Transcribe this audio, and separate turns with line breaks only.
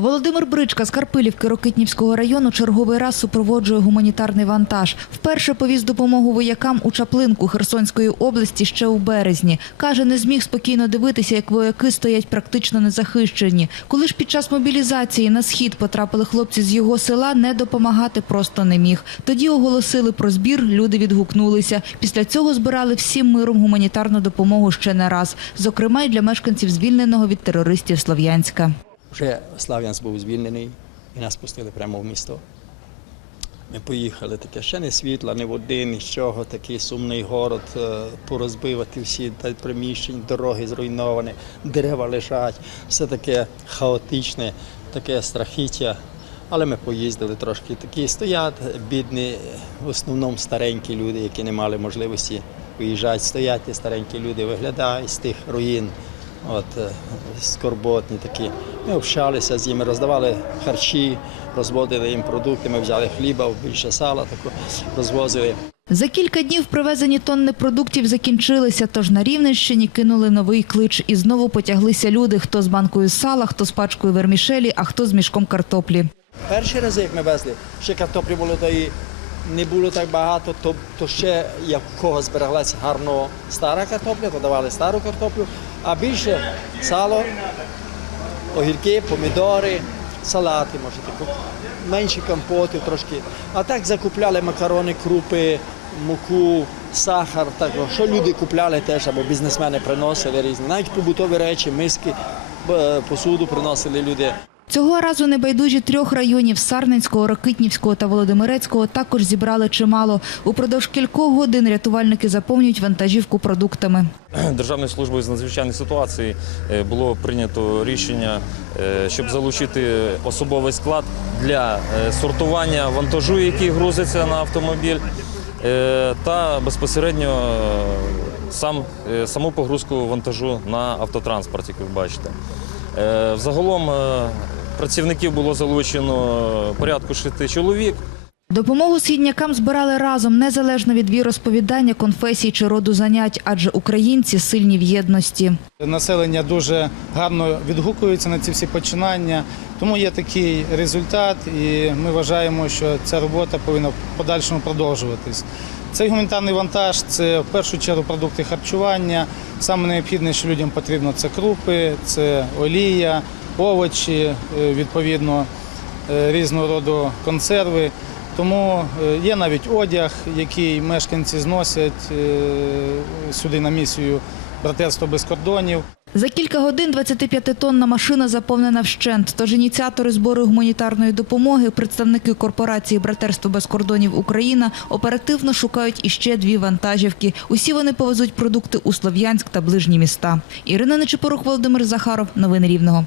Володимир Бричка з Карпилівки Рокитнівського району черговий раз супроводжує гуманітарний вантаж. Вперше повіз допомогу воякам у Чаплинку Херсонської області ще у березні. Каже, не зміг спокійно дивитися, як вояки стоять практично незахищені. Коли ж під час мобілізації на схід потрапили хлопці з його села, не допомагати просто не міг. Тоді оголосили про збір, люди відгукнулися. Після цього збирали всім миром гуманітарну допомогу ще не раз, зокрема й для мешканців звільненого від терористів Слов'янська.
Вже Слав'янськ був звільнений і нас пустили прямо в місто. Ми поїхали, таке ще не світла, не води, нічого, такий сумний город, е, порозбивати всі приміщення, дороги зруйновані, дерева лежать, все таке хаотичне, таке страхіття. Але ми поїздили трошки. Такі стоять бідні, в основному старенькі люди, які не мали можливості виїжджати. Стоять ті старенькі люди, виглядають з тих руїн. От е, скорботні такі. Ми общалися з ними, роздавали харчі, розводили їм продукти. Ми взяли хліба, більше сала, таку розвозили.
За кілька днів привезені тонни продуктів закінчилися, тож на Рівненщині кинули новий клич. І знову потяглися люди, хто з банкою сала, хто з пачкою вермішелі, а хто з мішком картоплі.
Перші рази, як ми везли, ще картоплі було то і не було так багато, то, то ще як кого збереглася гарно стара картопля, то давали стару картоплю, а більше сало, огірки, помідори, салати, може таку, менші компоти трошки. А так закупляли макарони, крупи, муку, сахар, так, що люди купляли теж, або бізнесмени приносили різні. Навіть побутові речі, миски, посуду приносили люди.
Цього разу небайдужі трьох районів Сарненського, Рокитнівського та Володимирецького також зібрали чимало. Упродовж кількох годин рятувальники заповнюють вантажівку продуктами.
Державною службою з надзвичайних ситуацій е, було прийнято рішення, е, щоб залучити особовий склад для е, сортування вантажу, який грузиться на автомобіль, та безпосередньо сам, саму погрузку вантажу на автотранспорт, як ви бачите. Взагалом працівників було залучено порядку шести чоловік.
Допомогу східнякам збирали разом, незалежно від віросповідання, конфесій чи роду занять, адже українці сильні в єдності.
Населення дуже гарно відгукується на ці всі починання, тому є такий результат, і ми вважаємо, що ця робота повинна в подальшому продовжуватись. Цей гуманітарний вантаж це в першу чергу продукти харчування. Саме необхідне, що людям потрібно, це крупи, це олія, овочі, е, відповідно е, різного роду консерви. Тому е, є навіть одяг, який мешканці зносять сюди на місію братерство без кордонів.
За кілька годин 25-тонна машина заповнена вщент. Тож ініціатори збору гуманітарної допомоги, представники корпорації Братерство без кордонів Україна оперативно шукають іще дві вантажівки. Усі вони повезуть продукти у Слов'янськ та ближні міста. Ірина Нечипорук, Володимир Захаров. Новини Рівного.